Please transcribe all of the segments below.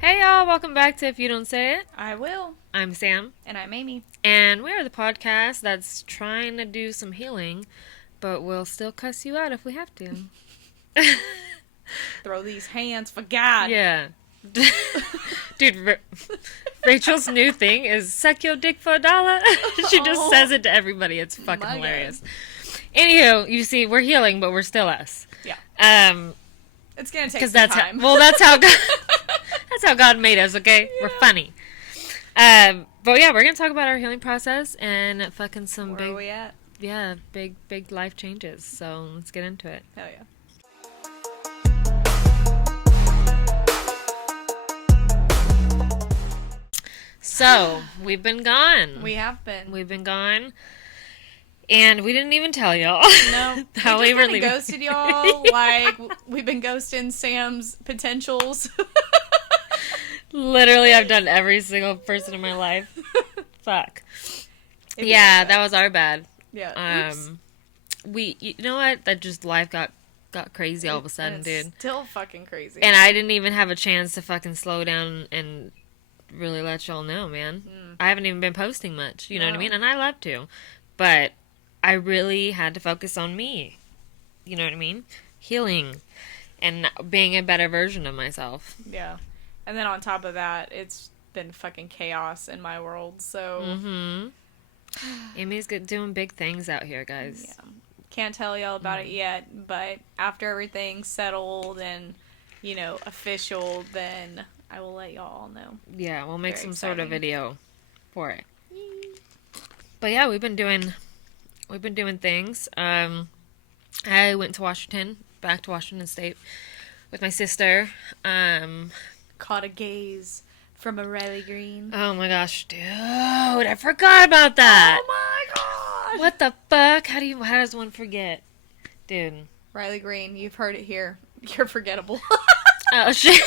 Hey y'all, welcome back to If You Don't Say It. I will. I'm Sam, And I'm Aymee. and we are the podcast that's trying to do some healing, but we'll still cuss you out if we have to. Throw these hands for God. Yeah. Dude, Rachel's new thing is suck your dick for $1. She just Oh, says it to everybody. It's fucking my hilarious. Anywho, you see, we're healing, but we're still us. Yeah. Um, It's gonna take because some that's time. that's how God, that's how God made us. Okay, we're Yeah. funny. But yeah, we're gonna talk about our healing process and fucking some Where are we at? big life changes. So let's get into it. Hell yeah. So we've been gone. We have been. We've been gone, and we didn't even tell y'all. No. how we we just were kinda leaving. ghosted y'all. Like, we've been ghosting Sam's potentials. Literally, I've done every single person in my life. Fuck. It'd be Yeah, like that was our bad. Yeah. Oops. You know what? That just life got crazy all of a sudden, And it's dude. still fucking crazy. And I didn't even have a chance to fucking slow down and really let y'all know, man. I haven't even been posting much, you know what I No. mean? And I love to. But I really had to focus on me. You know what I mean? Healing and being a better version of myself. Yeah. And then on top of that, it's been fucking chaos in my world, so... Mm-hmm. Amy's doing big things out here, guys. Yeah. Can't tell y'all about it yet, but after everything's settled and, official, then I will let y'all all know. Yeah, we'll make Very some sort of exciting. video for it. But yeah, we've been doing things. I went to back to Washington State with my sister. Caught a gaze from a Riley Green. Oh my gosh, dude, I forgot about that. Oh my god! What the fuck? How does one forget? Dude. Riley Green, you've heard it here. You're forgettable. Oh shit.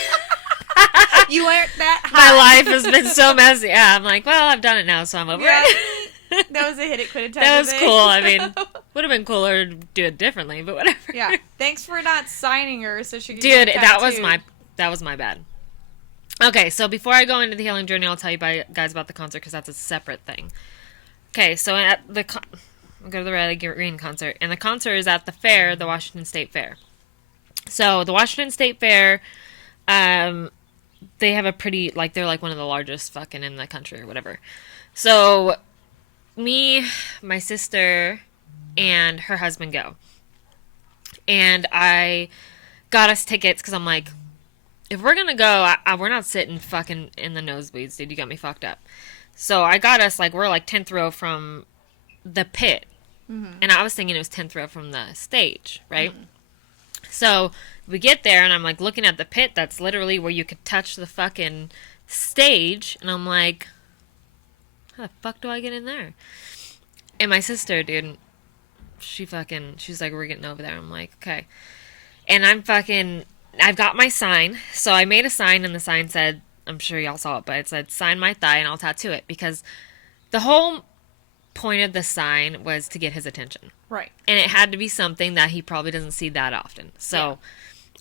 You aren't that My high. life has been so messy. Yeah, I'm like, well, I've done it now, so I'm over Yeah. it. That was a hit it quit it type That of was thing. cool. I mean, would have been cooler to do it differently, but whatever. Yeah. Thanks for not signing her so she could Dude, get that was tattooed. my bad. Okay, so before I go into the healing journey, I'll tell you guys about the concert because that's a separate thing. Okay, so at I'll go to the Riley Green concert, and the concert is at the fair, the Washington State Fair. So the Washington State Fair, they have a pretty, like, they're like one of the largest fucking in the country or whatever. So me, my sister, and her husband go. And I got us tickets because I'm like, if we're gonna go, we're not sitting fucking in the nosebleeds, dude. You got me fucked up. So I got us, like, we're like 10th row from the pit. Mm-hmm. And I was thinking it was 10th row from the stage, right? Mm-hmm. So we get there, and I'm like looking at the pit that's literally where you could touch the fucking stage. And I'm like, how the fuck do I get in there? And my sister, dude, she's like, we're getting over there. I'm like, okay. And I've got my sign. So I made a sign, and the sign said, I'm sure y'all saw it, but it said, sign my thigh and I'll tattoo it. Because the whole point of the sign was to get his attention. Right. And it had to be something that he probably doesn't see that often. So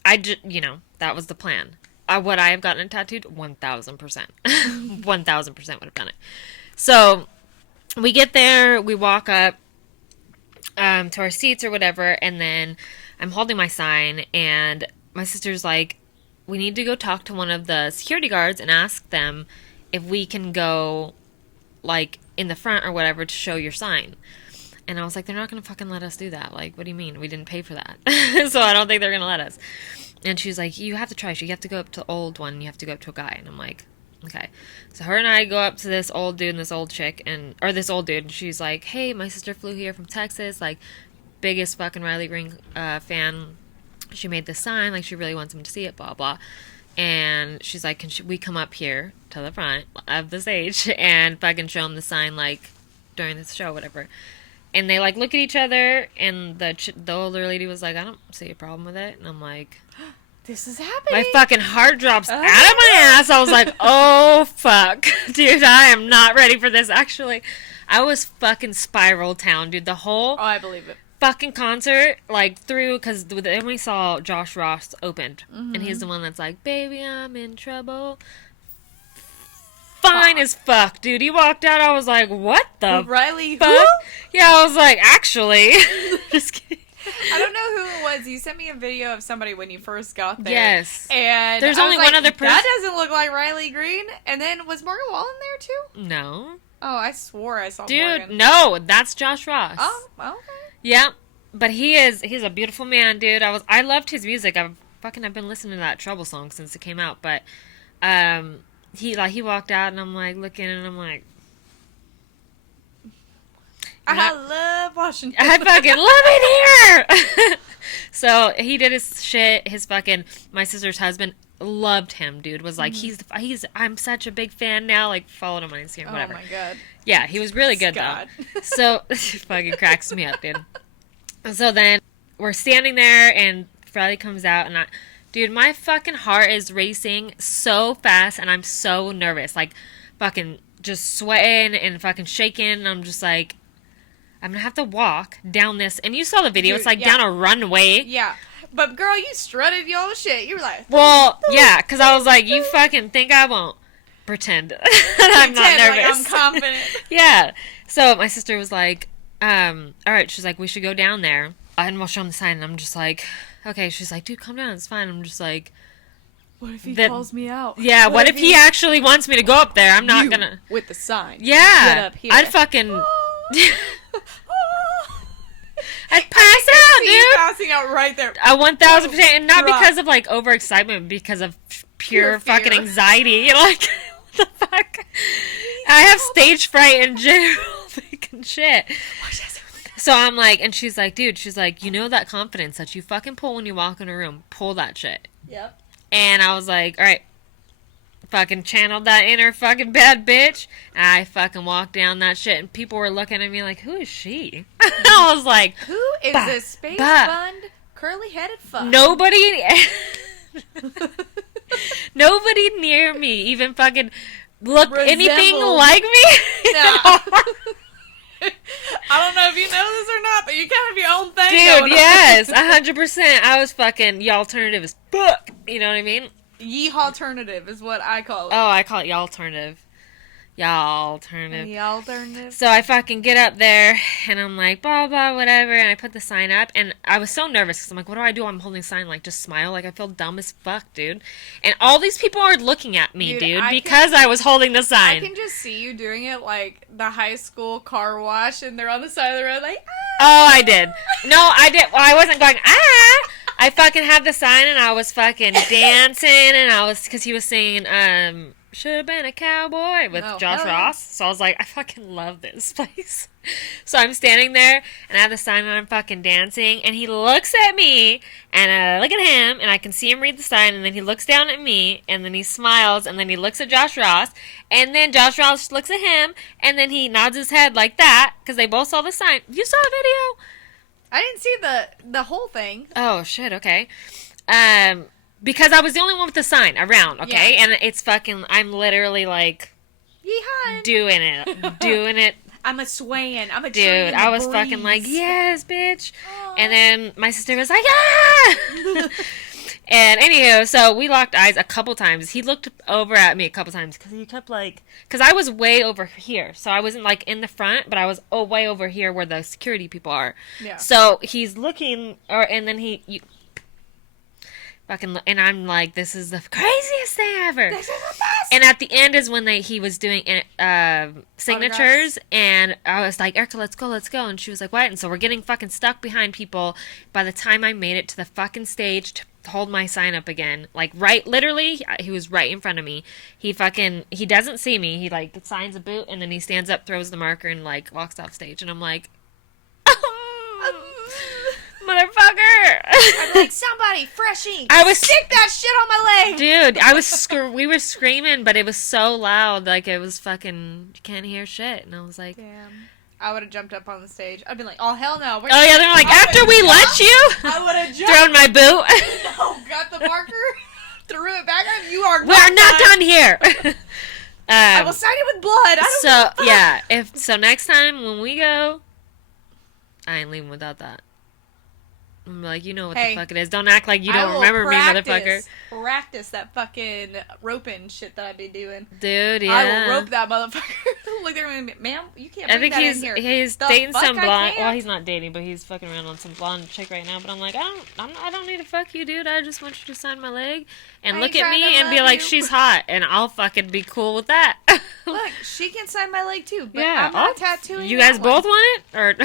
that was the plan. Would I have gotten it tattooed? 1,000%. 1,000% would have done it. So we get there, we walk up to our seats or whatever, and then I'm holding my sign, and my sister's like, we need to go talk to one of the security guards and ask them if we can go, like, in the front or whatever to show your sign. And I was like, they're not going to fucking let us do that. Like, what do you mean? We didn't pay for that. So I don't think they're going to let us. And she's like, you have to try. You have to go up to the old one. You have to go up to a guy. And I'm like, okay. So her and I go up to this old dude and this old chick, or this old dude. And she's like, hey, my sister flew here from Texas. Like, biggest fucking Riley Green fan. She made this sign. Like, she really wants him to see it, blah, blah. And she's like, we come up here to the front of the stage and fucking show him the sign, like, during this show, whatever. And they, like, look at each other, and the older lady was like, I don't see a problem with it. And I'm like, This is happening. my fucking heart drops out of my ass. I was like, oh, fuck. Dude, I am not ready for this. Actually, I was fucking spiral town, dude. The whole Oh, I believe it. fucking concert, like, through, because then we saw Josh Ross opened, and he's the one that's like, baby, I'm in trouble. Fine as fuck, dude. He walked out, I was like, what the Riley fuck? who? Yeah, I was like, actually. Just kidding. I don't know who it was. You sent me a video of somebody when you first got there. Yes. And there's I only was one like, other person. That doesn't look like Riley Green. And then, was Morgan Wallen there too? No. Oh, I swore I saw Dude, Morgan. no, that's Josh Ross. Oh, okay. Yeah, but he's a beautiful man, dude. I loved his music. I've been listening to that Trouble song since it came out, but he walked out and I'm like looking and I'm like, I love Washington. I fucking love it here. So he did his shit. My sister's husband loved him, dude. Was like, I'm such a big fan now. Like, followed him on Instagram, whatever. Oh my god. Yeah, he was really good though. So fucking cracks me up, dude. So then we're standing there and Freddie comes out and dude, my fucking heart is racing so fast and I'm so nervous. Like, fucking just sweating and fucking shaking. And I'm just like, I'm gonna have to walk down this. And you saw the video. Dude, it's like down a runway. Yeah. But girl, you strutted your shit. You were like, well, yeah, because I was like, you fucking think I won't pretend that I'm not nervous. Like I'm confident. Yeah. So my sister was like, all right. She's like, we should go down there and we'll show him the sign. And I'm just like, okay. She's like, dude, calm down. It's fine. I'm just like, what if he calls me out? Yeah. What if he actually wants me to go up there? I'm not gonna with the sign. Yeah. Get up here. I'd fucking. I'd pass out, dude. Passing out right there. 1,000%, and not because of like overexcitement, because of pure fucking anxiety. Like, what the fuck? I have stage fright in general, fucking shit. So I'm like, and she's like, dude, she's like, you know that confidence that you fucking pull when you walk in a room, pull that shit. Yep. And I was like, all right. Fucking channeled that inner fucking bad bitch. And I fucking walked down that shit, and people were looking at me like, who is she? I was like, who is this space bun, curly-headed fuck? Nobody near me even fucking looked anything like me. No. I don't know if you know this or not, but you kind of your own thing. Dude, yes, 100%. I was fucking, y'all alternative as fuck. You know what I mean? Yeehaw alternative is what I call it. Oh, I call it y'all alternative. Y'all alternative. Y'all alternative. So I fucking get up there, and I'm like, blah, blah, whatever, and I put the sign up, and I was so nervous, because I'm like, what do? I'm holding a sign, like, just smile, like, I feel dumb as fuck, dude. And all these people are looking at me, dude, because I was holding the sign. I can just see you doing it, like, the high school car wash, and they're on the side of the road, like, ah! Oh, I did. No, I did. Well, I wasn't going, ah! I fucking had the sign, and I was fucking dancing, and I was, because he was singing, should have been a cowboy with Josh Ross. So I was like, I fucking love this place. So I'm standing there, and I have the sign, and I'm fucking dancing, and he looks at me, and I look at him, and I can see him read the sign, and then he looks down at me, and then he smiles, and then he looks at Josh Ross, and then Josh Ross looks at him, and then he nods his head like that, because they both saw the sign. You saw a video? I didn't see the whole thing. Oh, shit, okay. Because I was the only one with the sign around, okay? Yeah. And it's fucking, I'm literally like, yeehaw, doing it. I'm a swaying. I'm a dude. I was fucking like, yes, bitch. Aww. And then my sister was like, ah. And anywho, so we locked eyes a couple times. He looked over at me a couple times because he kept like, because I was way over here, so I wasn't like in the front, but I was way over here where the security people are. Yeah. So he's looking, and then fucking, and I'm like, this is the craziest thing ever. This is the best. And at the end is when he was doing signatures, and I was like, Erica, let's go. And she was like, what? And so we're getting fucking stuck behind people. By the time I made it to the fucking stage to hold my sign up again, like literally, he was right in front of me. He doesn't see me. He like signs a boot, and then he stands up, throws the marker, and like walks off stage. And I'm like, motherfucker! I'm like, somebody, fresh ink. Stick that shit on my leg, dude. We were screaming, but it was so loud, like it was fucking. You can't hear shit, and I was like, damn. I would have jumped up on the stage. I'd been like, oh hell no. Oh yeah, they're like, after we let you, I would have jumped. Thrown my boot. No, got the marker, threw it back on. You are. We're not done here. I will sign it with blood. Yeah. If next time when we go, I ain't leaving without that. I'm like, you know what Hey, the fuck it is. Don't act like you I don't will remember me, motherfucker. practice that fucking roping shit that I be doing. Dude, yeah. I will rope that motherfucker. Look, they're gonna be, ma'am, you can't bring that in here. He's The dating fuck some I blonde. can't? Well, he's not dating, but he's fucking around on some blonde chick right now. But I'm like, I don't need to fuck you, dude. I just want you to sign my leg and I look ain't at me trying to and be love like, you. she's hot, and I'll fucking be cool with that. Look, she can sign my leg too, but Yeah, I'm not tattooing. you guys that both one. want it, or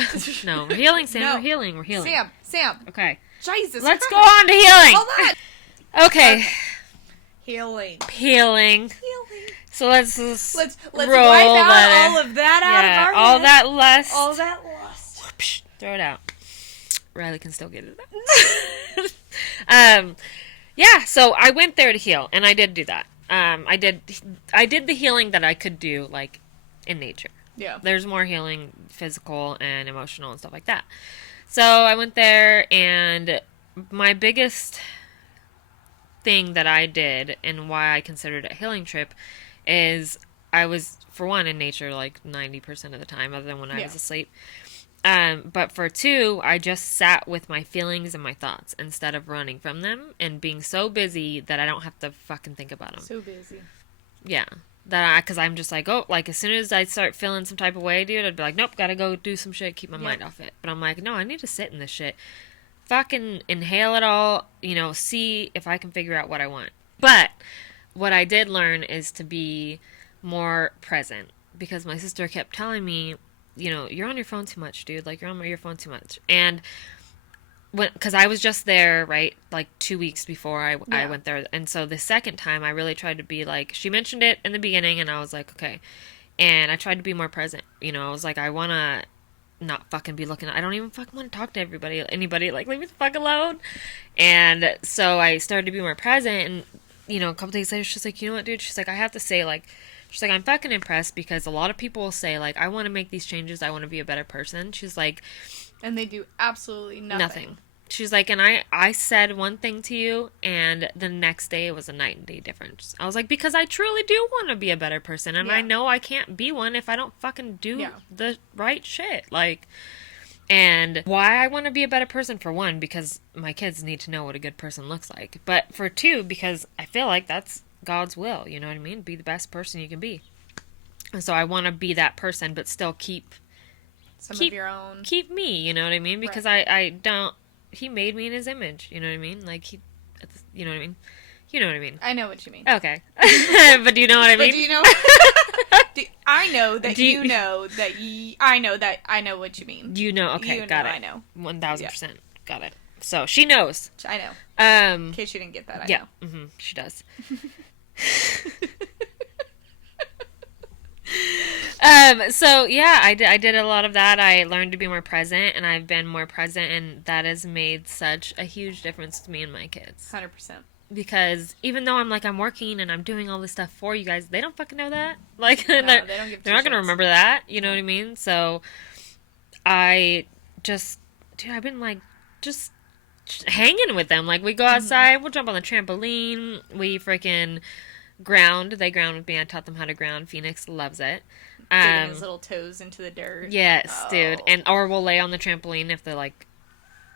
no? We're healing, Sam. No. We're healing. We're healing. Sam. Okay. Jesus. Let's go Christ. on to healing. Hold on. Okay. Healing. Healing. So let's Let's roll wipe out that. all of that out of our all head. that lust. All that lust. Whoopsh, throw it out. Riley can still get it. Yeah. So I went there to heal, and I did do that. I did the healing that I could do, like in nature. Yeah. There's more healing, physical and emotional and stuff like that. So I went there, and my biggest thing that I did and why I considered it a healing trip is I was, for one, in nature like 90% of the time, other than when I was asleep. But for two, I just sat with my feelings and my thoughts instead of running from them and being so busy that I don't have to fucking think about them. So busy. Yeah. Because I'm just like, oh, like as soon as I start feeling some type of way, dude, I'd be like, nope, gotta go do some shit, keep my mind off it. But I'm like, no, I need to sit in this shit. Fucking inhale it all, see if I can figure out what I want. But what I did learn is to be more present, because my sister kept telling me, you're on your phone too much, dude. Like, you're on your phone too much. And because I was just there, right, like 2 weeks before I went there. And so the second time I really tried to be like, she mentioned it in the beginning and I was like, okay. And I tried to be more present. I was like, I want to not fucking be looking. I don't even fucking want to talk to anybody. Like, leave me the fuck alone. And so I started to be more present. And, a couple days later, she's like, you know what, dude? She's like, I have to say, like, she's like, I'm fucking impressed because a lot of people will say, like, I want to make these changes. I want to be a better person. She's like, and they do absolutely nothing. She's like, and I said one thing to you, and the next day it was a night and day difference. I was like, because I truly do want to be a better person, and I know I can't be one if I don't fucking do the right shit. Like, and why I want to be a better person, for one, because my kids need to know what a good person looks like. But for two, because I feel like that's God's will, you know what I mean? Be the best person you can be. And so I want to be that person, but still keep of your own. Keep me, you know what I mean? Because I don't... He made me in his image, you know what I mean? Like, you know what I mean? You know what I mean? I know what you mean. Okay. But do you know what I mean? But do you know... I know that you know that I know that I know what you mean. You know, okay, got it. I know. 1,000%. Got it. So, she knows. I know. In case you didn't get that, I know. Mm-hmm, she does. So yeah, I did a lot of that. I learned to be more present, and I've been more present, and that has made such a huge difference to me and my kids. 100%. Because even though I'm working and I'm doing all this stuff for you guys, they don't fucking know that. Like, no, they're going not to remember that. You know what I mean? So I've been like, just hanging with them. Like, we go outside, we'll jump on the trampoline, we freaking ground. They ground with me. I taught them how to ground. Phoenix loves it. Digging his little toes into the dirt. Yes, dude. Or we'll lay on the trampoline if they're like,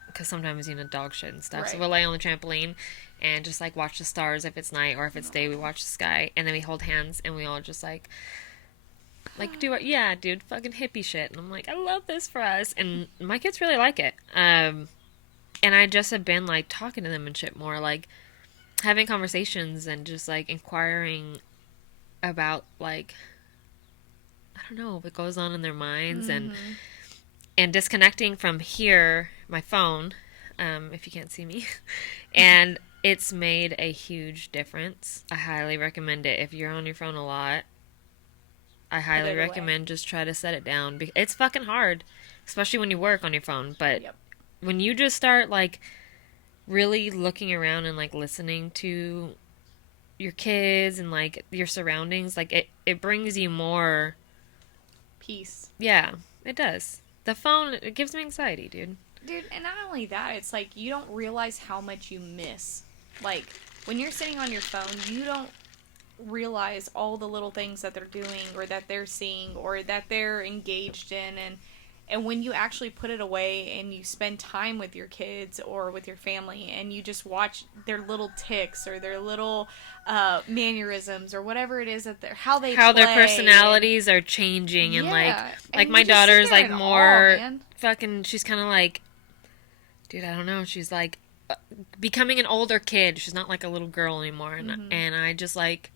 because sometimes, dog shit and stuff. Right. So we'll lay on the trampoline and just like watch the stars if it's night, or if it's day, we watch the sky, and then we hold hands and we all just like do it. Yeah, dude, fucking hippie shit. And I'm like, I love this for us. And my kids really like it. And I just have been like talking to them and shit more, like having conversations and just like inquiring about like, I don't know, what goes on in their minds, and disconnecting from here, my phone, if you can't see me, and it's made a huge difference. I highly recommend it. If you're on your phone a lot, I highly recommend just try to set it down. It's fucking hard, especially when you work on your phone, but when you just start like really looking around and like listening to your kids and like your surroundings, like it brings you more peace. Yeah, it does. The phone, it gives me anxiety, dude. Dude, and not only that, it's like you don't realize how much you miss. Like, when you're sitting on your phone, you don't realize all the little things that they're doing or that they're seeing or that they're engaged in, And when you actually put it away and you spend time with your kids or with your family and you just watch their little ticks or their little mannerisms or whatever it is that how their personalities are changing, and yeah, like and my you just sit daughter's there like in more awe, man. fucking, she's kind of like, dude, I don't know, she's like becoming an older kid. She's not like a little girl anymore, and I just like,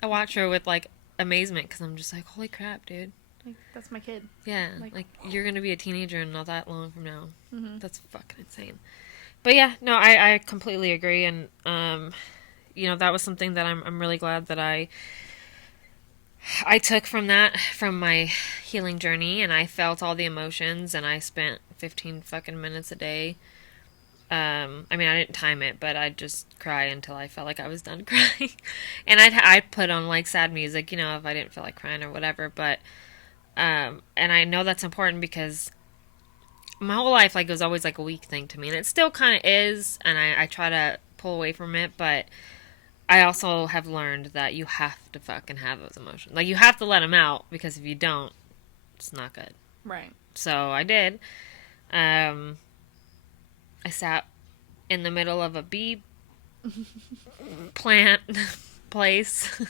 I watch her with like amazement because I'm just like, holy crap, dude. Like, that's my kid. Yeah, like you're gonna be a teenager and not that long from now. Mm-hmm. That's fucking insane. But yeah, no, I completely agree, and you know, that was something that I'm really glad that I took from my healing journey, and I felt all the emotions, and I spent 15 fucking minutes a day. I mean, I didn't time it, but I'd just cry until I felt like I was done crying, and I'd put on like sad music, you know, if I didn't feel like crying or whatever, but. And I know that's important because my whole life, like, it was always, like, a weak thing to me. And it still kind of is, and I try to pull away from it, but I also have learned that you have to fucking have those emotions. Like, you have to let them out, because if you don't, it's not good. Right. So, I did. I sat in the middle of a bee plant place.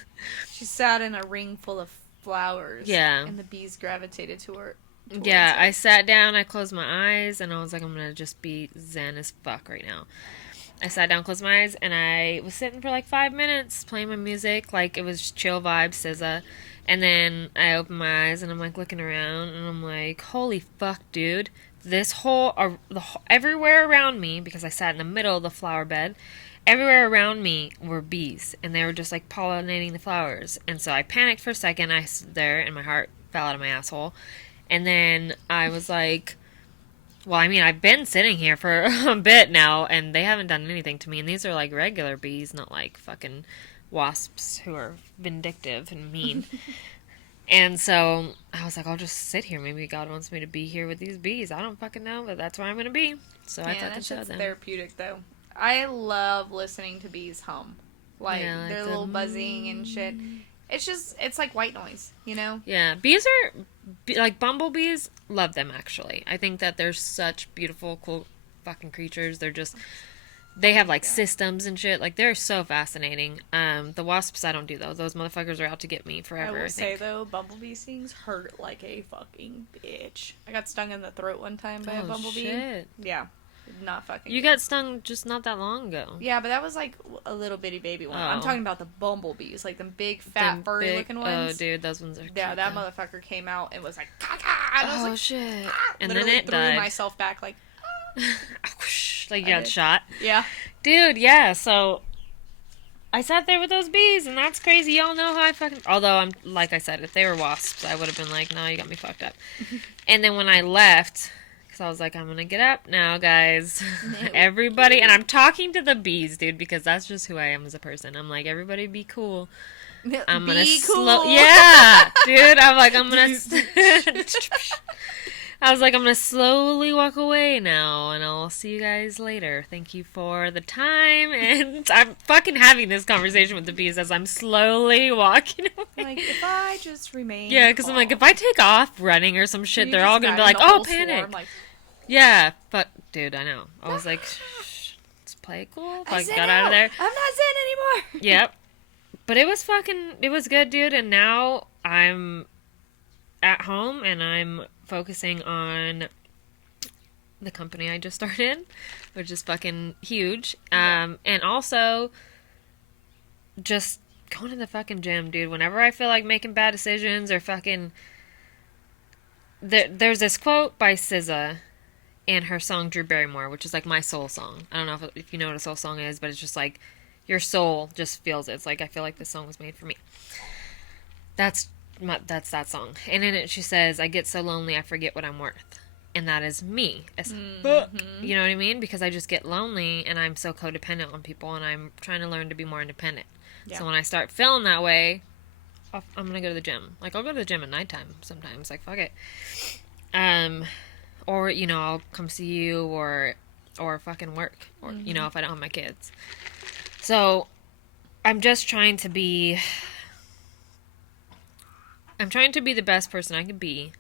She sat in a ring full of flowers. Yeah. And the bees gravitated to her. Yeah, I sat down, I closed my eyes, and I was like, I'm gonna just be zen as fuck right now. I sat down, closed my eyes, and I was sitting for like 5 minutes playing my music, like it was chill vibes, SZA. And then I opened my eyes and I'm like looking around and I'm like, holy fuck, dude. This whole, everywhere around me, because I sat in the middle of the flower bed, everywhere around me were bees, and they were just like pollinating the flowers. And so I panicked for a second. I stood there and my heart fell out of my asshole. And then I was like, well, I mean, I've been sitting here for a bit now, and they haven't done anything to me. And these are like regular bees, not like fucking wasps who are vindictive and mean. And so I was like, I'll just sit here. Maybe God wants me to be here with these bees. I don't fucking know, but that's where I'm going to be. So I fucking showed them. Therapeutic, though. I love listening to bees hum. Like, Yeah, like their little buzzing and shit. It's like white noise, you know? Yeah, bees are, like, bumblebees, love them, actually. I think that they're such beautiful, cool fucking creatures. They're just, they have, like, systems and shit. Like, they're so fascinating. The wasps, I don't do, though. Those motherfuckers are out to get me forever, I will say, though, bumblebee stings hurt like a fucking bitch. I got stung in the throat one time by a bumblebee. Shit. Yeah. Not fucking You got stung just not that long ago. Yeah, but that was like a little bitty baby one. Oh. I'm talking about the bumblebees, like them big, fat, furry looking ones. Oh, dude, those ones are cute. Yeah, that motherfucker came out and was like, caw, and I was like, shit. Ah! And literally then it threw died. myself back like, like you got shot. Yeah. Dude, yeah, so I sat there with those bees, and that's crazy. Y'all know how I fucking... Although, I'm like I said, if they were wasps, I would have been like, no, you got me fucked up. And then when I left... So I was like, I'm going to get up now, guys. Everybody, and I'm talking to the bees, dude, because that's just who I am as a person. I'm like, everybody be cool. I'm going to cool. Yeah, dude. I'm like, I'm going to... I was like, I'm going to slowly walk away now, and I'll see you guys later. Thank you for the time. And I'm fucking having this conversation with the bees as I'm slowly walking away. Like, if I just remain Yeah, because I'm like, if I take off running or some shit, they're all going to be like, oh, panic. Like, yeah, but, dude, I know. I was like, shh, let's play it cool. I got out of there. I'm not zen anymore. Yep. But it was good, dude, and now I'm at home, and I'm focusing on the company I just started, which is fucking huge. And also just going to the fucking gym, dude. Whenever I feel like making bad decisions or fucking... There's this quote by SZA in her song Drew Barrymore, which is like my soul song. I don't know if you know what a soul song is, but it's just like your soul just feels it. It's like, I feel like this song was made for me. That's that song. And in it she says, I get so lonely I forget what I'm worth. And that is me as fuck. You know what I mean? Because I just get lonely and I'm so codependent on people, and I'm trying to learn to be more independent. Yeah. So when I start feeling that way, I'm gonna go to the gym. Like, I'll go to the gym at nighttime sometimes. Like, fuck it. Or, you know, I'll come see you or fucking work. Or, you know, if I don't have my kids. So, I'm just trying to be... I'm trying to be the best person I can be.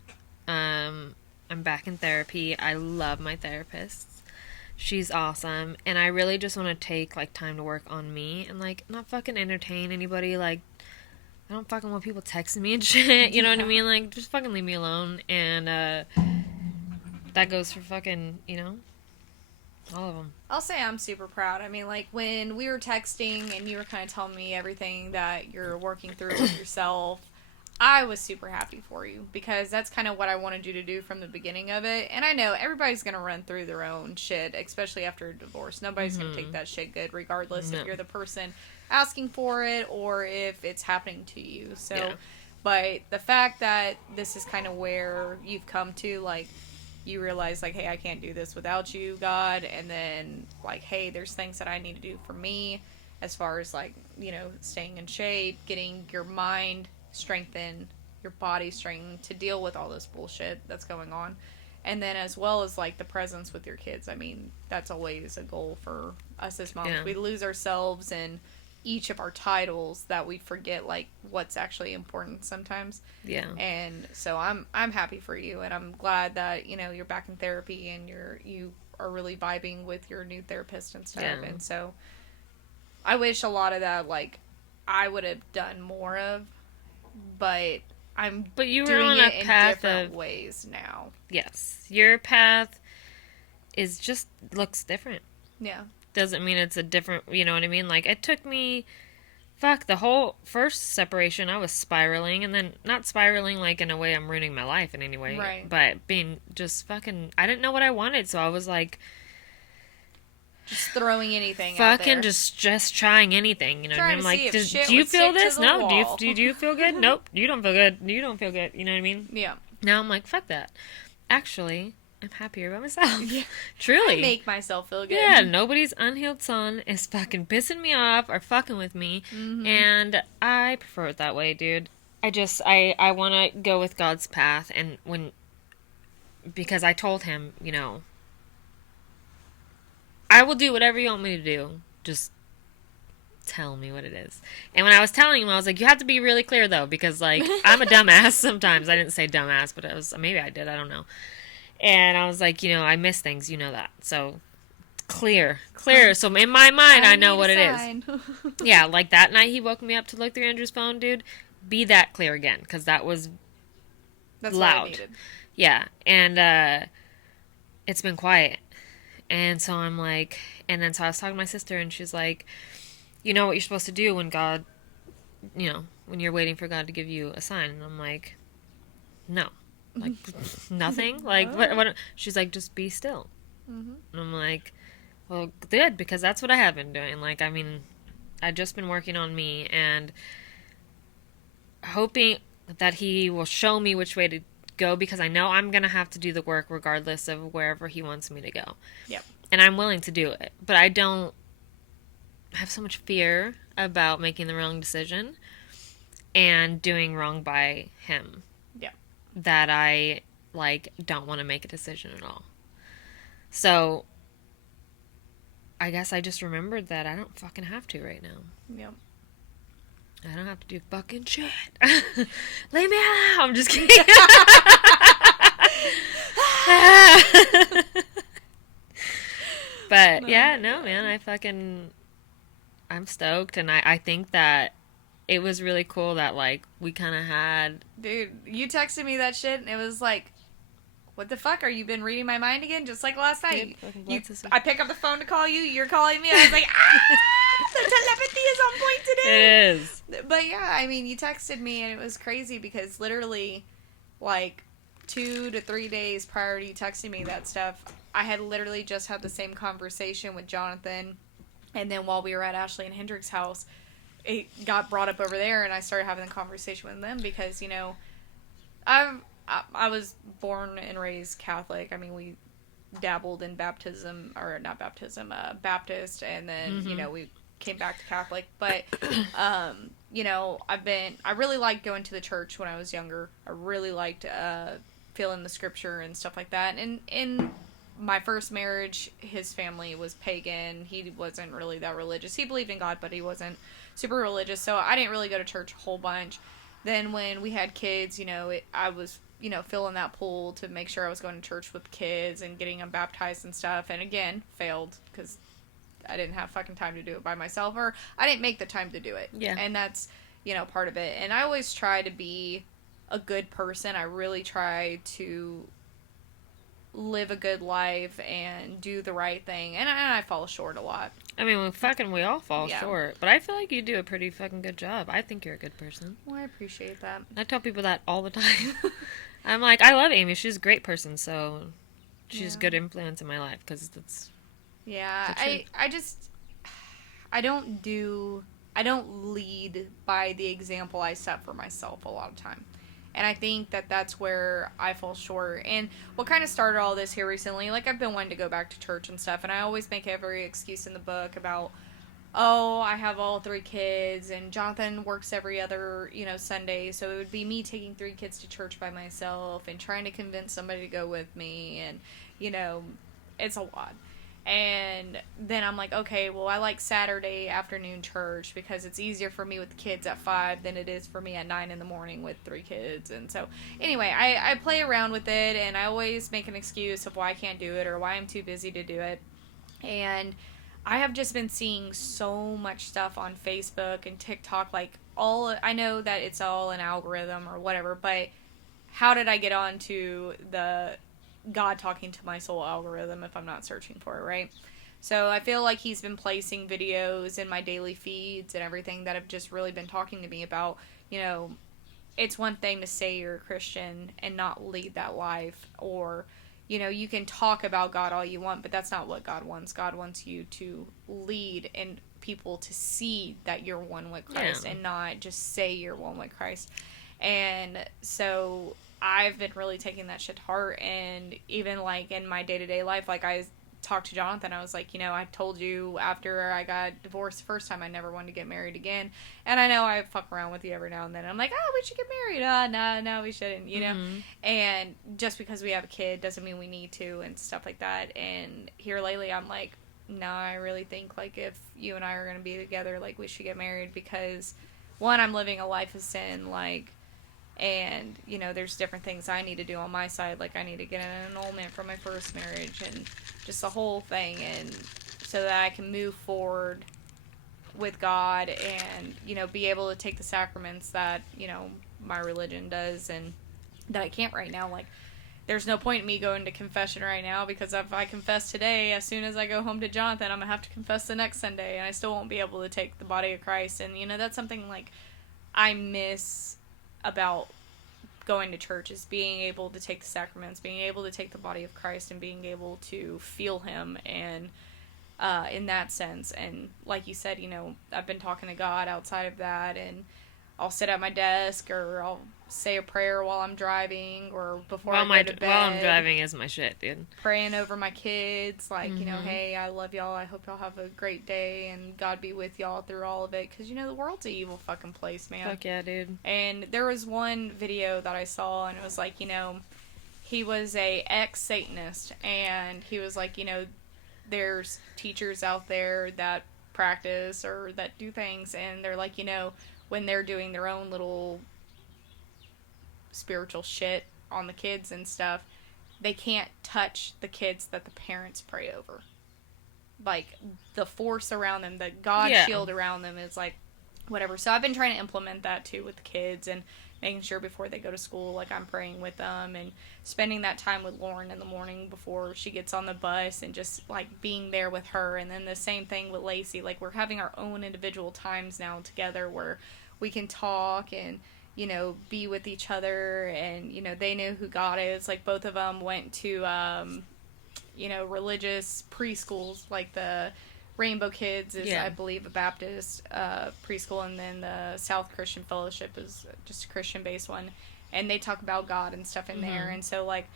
And I'm back in therapy. I love my therapist. She's awesome. And I really just want to take, like, time to work on me and, like, not fucking entertain anybody. Like, I don't fucking want people texting me and shit. You know what I mean? Like, just fucking leave me alone. And, that goes for fucking, you know, all of them. I'll say I'm super proud. I mean, like, when we were texting and you were kind of telling me everything that you're working through with yourself, I was super happy for you because that's kind of what I wanted you to do from the beginning of it. And I know everybody's going to run through their own shit, especially after a divorce. Nobody's going to take that shit good, regardless if you're the person asking for it or if it's happening to you. So, but the fact that this is kind of where you've come to, like, you realize, like, hey, I can't do this without you, God. And then, like, hey, there's things that I need to do for me as far as, like, you know, staying in shape, getting your mind strengthened, your body strengthened to deal with all this bullshit that's going on. And then as well as, like, the presence with your kids. I mean, that's always a goal for us as moms. We lose ourselves in each of our titles that we forget, like, what's actually important sometimes. Yeah. And so I'm happy for you, and I'm glad that, you know, you're back in therapy and you are really vibing with your new therapist and stuff. Yeah. And so I wish a lot of that, like, I would have done more of, but you were doing on it in different ways now. Yes. Your path is just looks different. Yeah. Doesn't mean it's a different, you know what I mean? Like, it took me, the whole first separation, I was spiraling, and then not spiraling, like, in a way I'm ruining my life in any way. Right. But being just fucking, I didn't know what I wanted, so I was, like, just throwing anything fucking out there. just trying anything, you know what I mean? I'm like, do you feel this? No. Do you feel good? Nope. You don't feel good. You don't feel good. You know what I mean? Yeah. Now I'm like, fuck that. Actually, I'm happier by myself. Yeah. Truly. I make myself feel good. Yeah, nobody's unhealed son is fucking pissing me off or fucking with me. Mm-hmm. And I prefer it that way, dude. I want to go with God's path. And because I told him, you know, I will do whatever you want me to do. Just tell me what it is. And when I was telling him, I was like, you have to be really clear, though, because, like, I'm a dumbass sometimes. I didn't say dumbass, but maybe I did. I don't know. And I was like, you know, I miss things. You know that. So, clear. So, in my mind, I know what it is. Yeah, like that night he woke me up to look through Andrew's phone, dude. Be that clear again, because that's loud. What I needed. Yeah, and it's been quiet. And so I'm like, and then so I was talking to my sister, and she's like, you know what you're supposed to do when God, you know, when you're waiting for God to give you a sign. And I'm like, no. Like, nothing? Like, what? She's like, just be still. Mm-hmm. And I'm like, well, good, because that's what I have been doing. Like, I mean, I've just been working on me and hoping that he will show me which way to go, because I know I'm going to have to do the work regardless of wherever he wants me to go. Yep. And I'm willing to do it. But I don't have so much fear about making the wrong decision and doing wrong by him. Yeah. That I, like, don't want to make a decision at all. So, I guess I just remembered that I don't fucking have to right now. Yep. I don't have to do fucking shit. Leave me out. I'm just kidding. But, yeah, no, man. I'm stoked. And I think that it was really cool that, like, we kind of had... Dude, you texted me that shit, and it was like, what the fuck? Are you been reading my mind again? Just like last night. I pick up the phone to call you. You're calling me. I was like, the telepathy is on point today. It is. But yeah, I mean, you texted me, and it was crazy because literally, like, 2 to 3 days prior to you texting me that stuff, I had literally just had the same conversation with Jonathan. And then while we were at Ashley and Hendrick's house, it got brought up over there, and I started having a conversation with them because, you know, I was born and raised Catholic. I mean, we dabbled in Baptist, and then, you know, we came back to Catholic. But, you know, I really liked going to the church when I was younger. I really liked feeling the scripture and stuff like that. And in my first marriage, his family was pagan. He wasn't really that religious. He believed in God, but he wasn't super religious. So I didn't really go to church a whole bunch. then when we had kids, I was, filling that pool to make sure I was going to church with kids and getting them baptized and stuff. And again, failed because I didn't have fucking time to do it by myself, or I didn't make the time to do it. Yeah. And that's, part of it. And I always try to be a good person. I really try to live a good life and do the right thing. And I fall short a lot. I mean, we all fall short. But I feel like you do a pretty fucking good job. I think you're a good person. Well, I appreciate that. I tell people that all the time. I'm like, I love Aymee. She's a great person, so she's a good influence in my life, because that's... Yeah, I don't lead by the example I set for myself a lot of time. And I think that that's where I fall short. And what kind of started all this here recently, like, I've been wanting to go back to church and stuff, and I always make every excuse in the book about, oh, I have all 3 kids, and Jonathan works every other, Sunday, so it would be me taking 3 kids to church by myself and trying to convince somebody to go with me, and, it's a lot. And then I'm like, okay, well, I like Saturday afternoon church because it's easier for me with the kids at 5 than it is for me at 9 in the morning with 3 kids. And so, anyway, I play around with it, and I always make an excuse of why I can't do it or why I'm too busy to do it. And I have just been seeing so much stuff on Facebook and TikTok, like, I know that it's all an algorithm or whatever, but how did I get onto the God talking to my soul algorithm if I'm not searching for it, right? So I feel like he's been placing videos in my daily feeds and everything that have just really been talking to me about, it's one thing to say you're a Christian and not lead that life, or, you can talk about God all you want, but that's not what God wants. God wants you to lead and people to see that you're one with Christ and not just say you're one with Christ. And so I've been really taking that shit to heart, and even, like, in my day-to-day life, like, I talked to Jonathan, I was like, I told you after I got divorced the first time I never wanted to get married again, and I know I fuck around with you every now and then, I'm like, oh, we should get married, no, we shouldn't, and just because we have a kid doesn't mean we need to, and stuff like that. And here lately, I'm like, no, I really think, like, if you and I are going to be together, like, we should get married, because, one, I'm living a life of sin, like, and, there's different things I need to do on my side. Like, I need to get an annulment from my first marriage and just the whole thing. And so that I can move forward with God and, be able to take the sacraments that, my religion does and that I can't right now. Like, there's no point in me going to confession right now, because if I confess today, as soon as I go home to Jonathan, I'm going to have to confess the next Sunday, and I still won't be able to take the body of Christ. And, that's something, like, I miss about going to church, is being able to take the sacraments, being able to take the body of Christ, and being able to feel him, and in that sense. And like you said, I've been talking to God outside of that, and I'll sit at my desk, or I'll say a prayer while I'm driving, or before I go to bed. While I'm driving is my shit, dude. Praying over my kids, like, hey, I love y'all, I hope y'all have a great day, and God be with y'all through all of it, because, the world's an evil fucking place, man. Fuck yeah, dude. And there was one video that I saw, and it was like, he was a ex-Satanist, and he was like, there's teachers out there that practice or that do things, and they're like, when they're doing their own little spiritual shit on the kids and stuff, they can't touch the kids that the parents pray over. Like, the force around them, the God shield around them is like, whatever. So I've been trying to implement that too with the kids, and making sure before they go to school, like, I'm praying with them, and spending that time with Lauren in the morning before she gets on the bus, and just, like, being there with her. And then the same thing with Lacey. Like, we're having our own individual times now together where we can talk and, be with each other, and, they know who God is. Like, both of them went to, religious preschools, like the Rainbow Kids is, I believe, a Baptist preschool, and then the South Christian Fellowship is just a Christian-based one, and they talk about God and stuff in there. And so, like,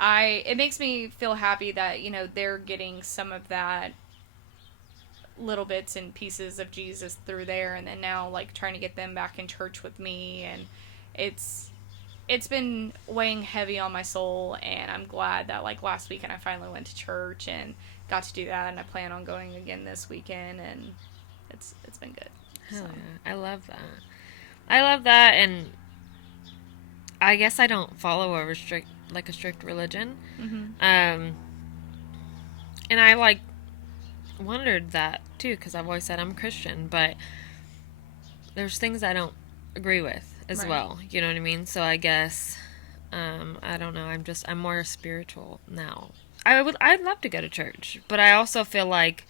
it makes me feel happy that, they're getting some of that little bits and pieces of Jesus through there, and then now, like, trying to get them back in church with me, and it's been weighing heavy on my soul, and I'm glad that, like, last weekend I finally went to church and got to do that, and I plan on going again this weekend, and it's been good. Hell yeah. I love that. And I guess I don't follow a strict religion. Mm-hmm. And I like wondered that too because I've always said I'm Christian, but there's things I don't agree with as Right. well. You know what I mean? So I guess I don't know. I'm more spiritual now. I'd love to go to church, but I also feel like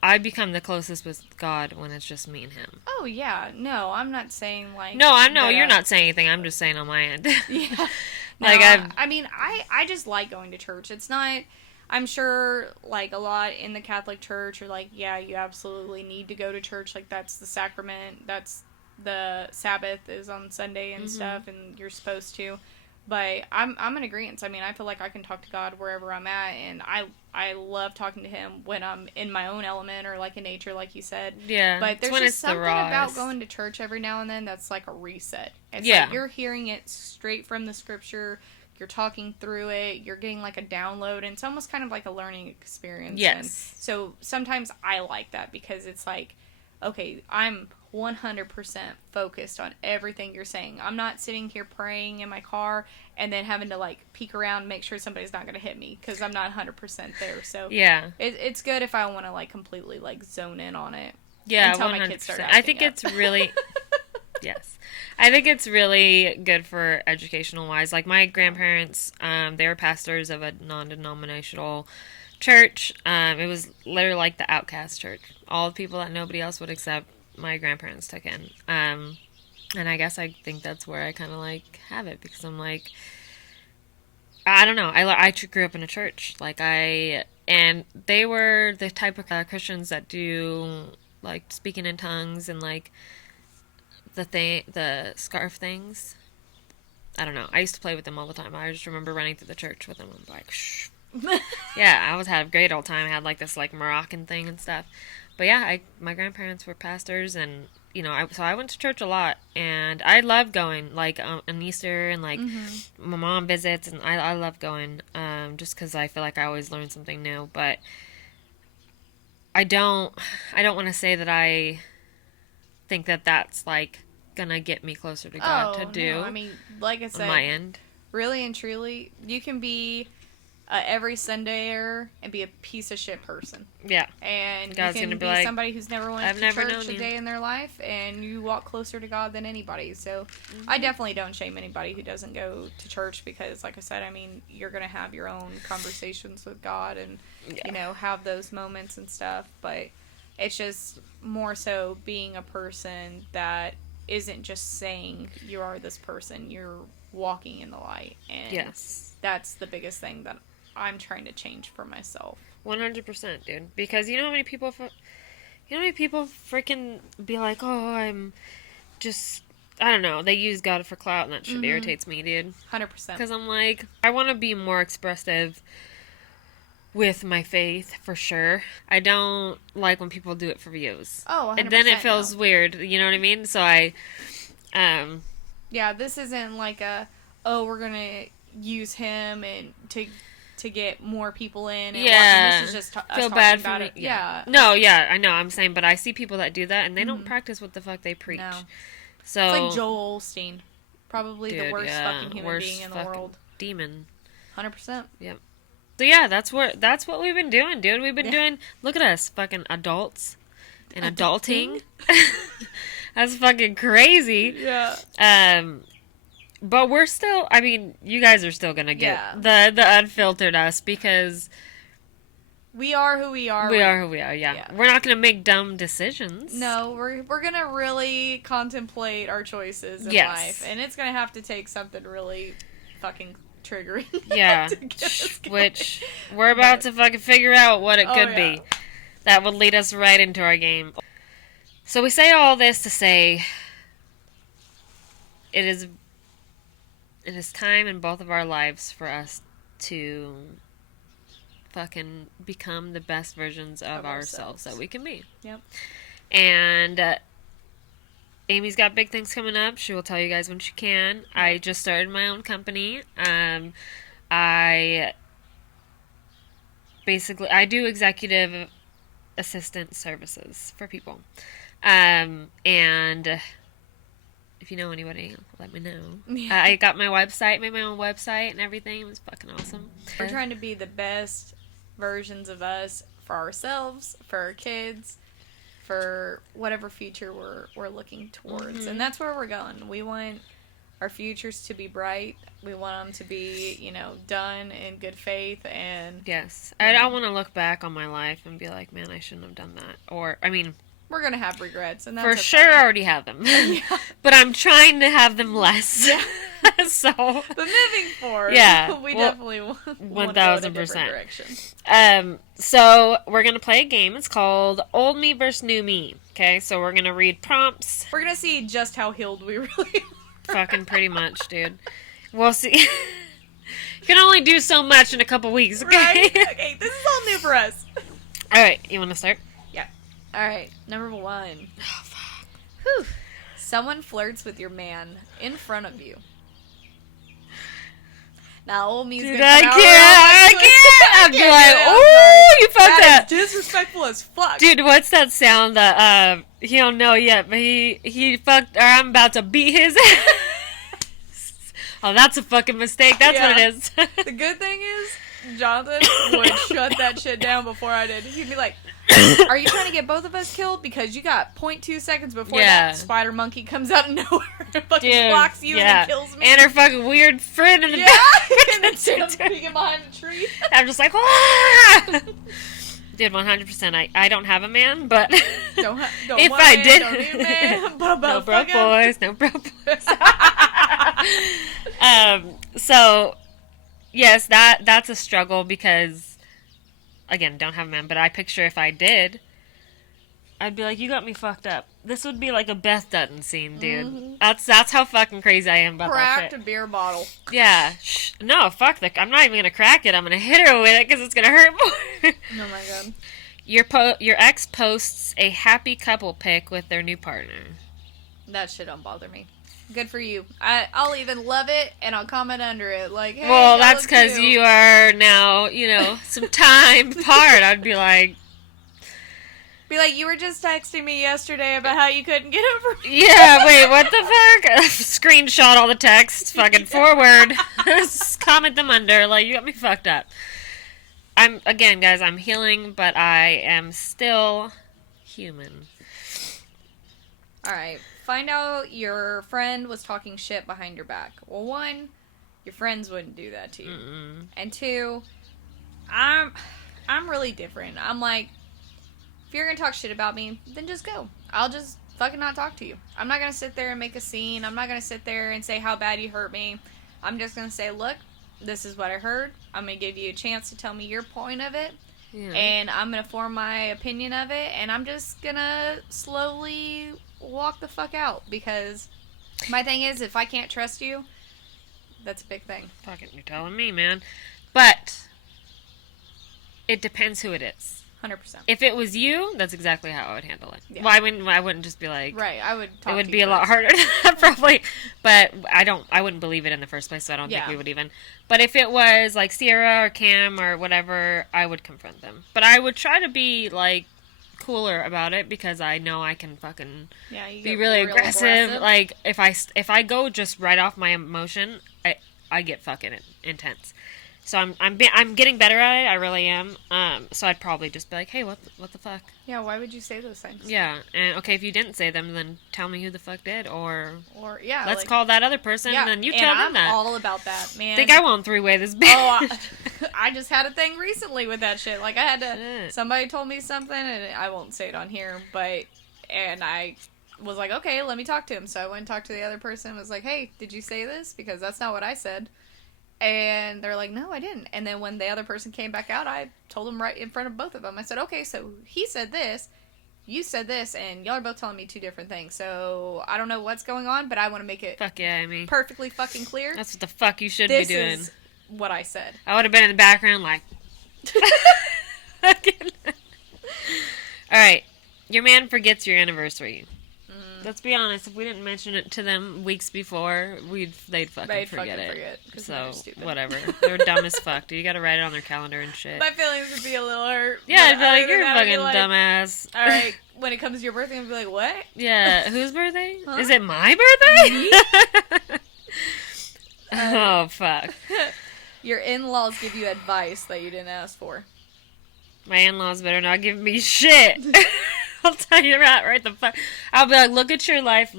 I become the closest with God when it's just me and him. Oh yeah, no, I'm not saying like No, I know that. you're not saying anything. I'm just saying on my end. Yeah, no, Like I've I mean, I just like going to church. It's not. I'm sure like a lot in the Catholic Church are like, yeah, you absolutely need to go to church. Like that's the sacrament. That's the Sabbath is on Sunday and stuff, and you're supposed to. But I'm in agreement. I mean, I feel like I can talk to God wherever I'm at, and I love talking to Him when I'm in my own element or like in nature, like you said. yeah. But It's there's when just it's the something about rawest. going to church every now and then that's like a reset. It's Yeah. like you're hearing it straight from the scripture. You're talking through it. You're getting like a download, and it's almost kind of like a learning experience. Yes. And so sometimes I like that because it's like, okay, I'm 100% focused on everything you're saying. I'm not sitting here praying in my car and then having to like peek around, make sure somebody's not going to hit me because I'm not 100% there. So Yeah. it's good if I want to like completely like zone in on it. Yeah, Until 100%. my kids start I think acting it's up. really yes. I think it's really good for educational wise. Like my grandparents, they were pastors of a non-denominational church. It was literally like the outcast church. All the people that nobody else would accept, my grandparents took in. And I guess I think that's where I kind of like have it because I'm like, I don't know. I grew up in a church. And they were the type of Christians that do like speaking in tongues and like the scarf things. I don't know. I used to play with them all the time. I just remember running through the church with them. I'm like, shh. Yeah, I was had a great old time. I had like this like Moroccan thing and stuff. But yeah, my grandparents were pastors, and so I went to church a lot, and I love going like on Easter and like my mom visits, and I love going just because I feel like I always learn something new. But I don't want to say that I think that that's like gonna get me closer to God to do. No. I mean, like I said, on my end. really and truly, you can be every Sundayer and be a piece of shit person. Yeah. And God's you gonna can be be like, somebody who's never went "I've to never church known a you." day in their life, and you walk closer to God than anybody. So I definitely don't shame anybody who doesn't go to church because, like I said, I mean, you're going to have your own conversations with God and, have those moments and stuff. But it's just more so being a person that isn't just saying you are this person. You're walking in the light. And Yes. that's the biggest thing that I'm trying to change for myself. 100%, dude. Because you know how many people freaking be like, "Oh, I'm just I don't know." They use God for clout, and that shit irritates me, dude. 100%. Because I'm like, I want to be more expressive with my faith for sure. I don't like when people do it for views. Oh, 100%. And then it feels weird. You know what I mean? So yeah, this isn't like we're gonna use him and to get more people in. And yeah, this is just us feel talking bad for about me. it. Yeah. No, yeah, I know. I'm saying, but I see people that do that, and they don't practice what the fuck they preach. No. So It's like Joel Osteen, probably the dude, worst yeah, fucking human worst being in the fucking world. demon. 100%. Yep. So yeah, that's what we've been doing, dude. We've been doing. Look at us, fucking adults and adulting. That's fucking crazy. Yeah. But we're still. I mean, you guys are still gonna get the unfiltered us because we are who we are. we are who we are. Yeah. We're not gonna make dumb decisions. No, we're gonna really contemplate our choices in life, and it's gonna have to take something really fucking triggering. Yeah. to get us going. Which we're about to fucking figure out what it could be. Yeah. That would lead us right into our game. So we say all this to say it is time in both of our lives for us to fucking become the best versions of ourselves that we can be. Yep. And Amy's got big things coming up. She will tell you guys when she can. Yep. I just started my own company. I do executive assistant services for people. And if If you know anybody, let me know. Yeah. I got my website, made my own website and everything. It was fucking awesome. We're trying to be the best versions of us for ourselves, for our kids, for whatever future we're looking towards. And that's where we're going. We want our futures to be bright. We want them to be, you know, done in good faith. And yes, I don't want to look back on my life and be like, man, I shouldn't have done that. Or, I mean, we're going to have regrets. And that's for okay. sure I already have them. Yeah. But I'm trying to have them less. Yeah. So. But moving forward, yeah, we definitely want to go in a 1000%. different direction. So we're going to play a game. It's called Old Me versus New Me. Okay, so we're going to read prompts. We're going to see just how healed we really are. Fucking pretty much, dude. We'll see. You can only do so much in a couple weeks, okay? Right? Okay, this is all new for us. Alright, you want to start? Yeah. Alright, number 1. Oh, fuck. Whew. Someone flirts with your man in front of you. Now, old me's Dude, gonna I come out can't. real quick. I'd be can't like, do it, I'm ooh, sorry. you fucked That up. is disrespectful as fuck. Dude, what's that sound that, he don't know yet, but he fucked, or I'm about to beat his ass. Oh, that's a fucking mistake. That's what it is. The good thing is, Jonathan would shut that shit down before I did. He'd be like, are you trying to get both of us killed? Because you got 0.2 seconds before that spider monkey comes out of nowhere and fucking blocks you and then kills me. And her fucking weird friend in the back. And then Tim's peeking behind the tree. I'm just like, ah! Dude, 100%. I don't have a man, but don't if want I man, did, don't need a man. No broke boys, no broke boys. So yes, that's a struggle because, again, don't have a man, but I picture if I did, I'd be like, you got me fucked up. This would be like a Beth Dutton scene, dude. Mm-hmm. That's how fucking crazy I am about that shit. Cracked a beer bottle. Yeah. No, fuck I'm not even gonna crack it. I'm gonna hit her with it because it's gonna hurt more. Oh my god. Your ex posts a happy couple pic with their new partner. That shit don't bother me. Good for you. I'll even love it, and I'll comment under it like, hey, well, that's because you are now, some time apart. I'd be like, you were just texting me yesterday about how you couldn't get over me. Yeah, wait, what the fuck? Screenshot all the texts, fucking forward. Comment them under, like, you got me fucked up. Again, guys, I'm healing, but I am still human. Alright, find out your friend was talking shit behind your back. Well, 1, your friends wouldn't do that to you. Mm-mm. And 2, I'm really different. I'm like, if you're gonna talk shit about me, then just go. I'll just fucking not talk to you. I'm not gonna sit there and make a scene. I'm not gonna sit there and say how bad you hurt me. I'm just gonna say, look, this is what I heard. I'm gonna give you a chance to tell me your point of it. Yeah. And I'm gonna form my opinion of it. And I'm just gonna slowly walk the fuck out. Because my thing is, if I can't trust you, that's a big thing. Fucking, you're telling me, man. But it depends who it is. 100%. If it was you, that's exactly how I would handle it. Yeah. Well, I wouldn't just be like, right. I would talk it would to be you a lot harder probably, but I wouldn't believe it in the first place, so I don't think we would even. But if it was like Sierra or Cam or whatever, I would confront them. But I would try to be like cooler about it because I know I can fucking be really aggressive. Like if I go just right off my emotion, I get fucking intense. So I'm getting better at it. I really am. So I'd probably just be like, hey, what the fuck? Yeah, why would you say those things? Yeah, and okay, if you didn't say them, then tell me who the fuck did, or yeah, let's call that other person, and then you tell them that. I'm all about that, man. Think I won't three-way this bitch. Oh, I just had a thing recently with that shit. Like I had to, somebody told me something, and I won't say it on here, and I was like, okay, let me talk to him. So I went and talked to the other person and was like, hey, did you say this? Because that's not what I said. And they're like, no, I didn't. And then when the other person came back out, I told them right in front of both of them. I said, okay, so he said this, you said this, and y'all are both telling me 2 different things. So I don't know what's going on, but I want to make it perfectly fucking clear. That's what the fuck you should be doing. This is what I said. I would have been in the background like... Alright. Your man forgets your anniversary. Let's be honest. If we didn't mention it to them weeks before, they'd fucking forget it. So whatever. They're dumb as fuck. Dude, you gotta write it on their calendar and shit. My feelings would be a little hurt. Yeah, I'd be like, you're a fucking dumbass. All right, when it comes to your birthday, I'd be like, what? Yeah, whose birthday? Huh? Is it my birthday? Oh fuck. Your in-laws give you advice that you didn't ask for. My in-laws better not give me shit. I'll tell you that right the fuck. I'll be like, look at your life.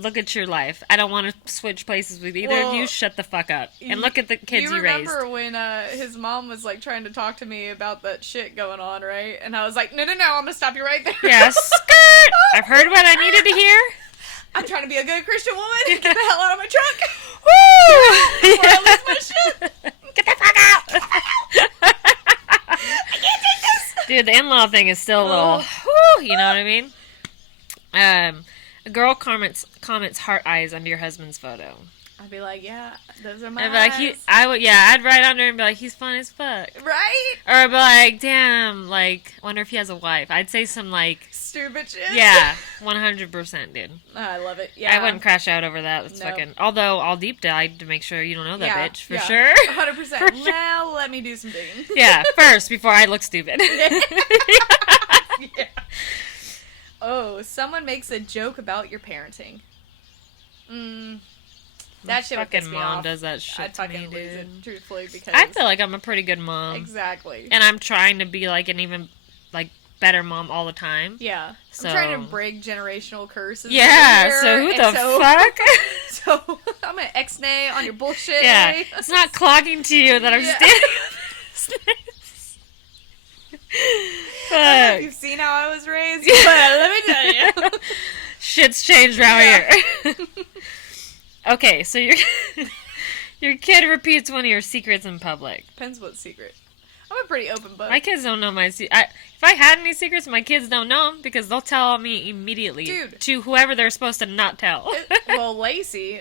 I don't want to switch places with either of you. Shut the fuck up. And look at the kids you raised. You remember when his mom was like trying to talk to me about that shit going on, right? And I was like, no, I'm gonna stop you right there. Yeah, skirt. I've heard what I needed to hear. I'm trying to be a good Christian woman. Get the hell out of my truck. Woo! Before I lose my shit. Get the fuck out. I can't take this. Dude, the in-law thing is still a little, whoo, you know what I mean? A girl comments heart eyes under your husband's photo. I'd be like, yeah, those are my I'd be like, I'd write under and be like, he's fun as fuck. Right? Or I'd be like, damn, like, wonder if he has a wife. I'd say some, like... stupid shit. Yeah, 100%, dude. I love it, yeah. I wouldn't crash out over that. That's fucking... Although, I'll deep dive to make sure you don't know that bitch, for sure. 100%. For sure. Now, let me do some digging. Yeah, first, before I look stupid. Yeah. Oh, someone makes a joke about your parenting. That shit would piss me fucking mom off. does that shit I'd to me, fucking lose dude. it, truthfully, because... I feel like I'm a pretty good mom. Exactly. And I'm trying to be, like, an even, like, better mom all the time. Yeah. So... I'm trying to break generational curses. Yeah, so who the fuck? So, I'm an ex-nay on your bullshit. Yeah, eh? it's not clocking to you that I'm standing on this. I don't know if you've seen how I was raised, but let me tell you. Shit's changed around here. Okay, so your kid repeats one of your secrets in public. Depends what secret. I'm a pretty open book. My kids don't know my secrets. If I had any secrets, my kids don't know them because they'll tell me immediately. Dude. To whoever they're supposed to not tell. Well, Lacey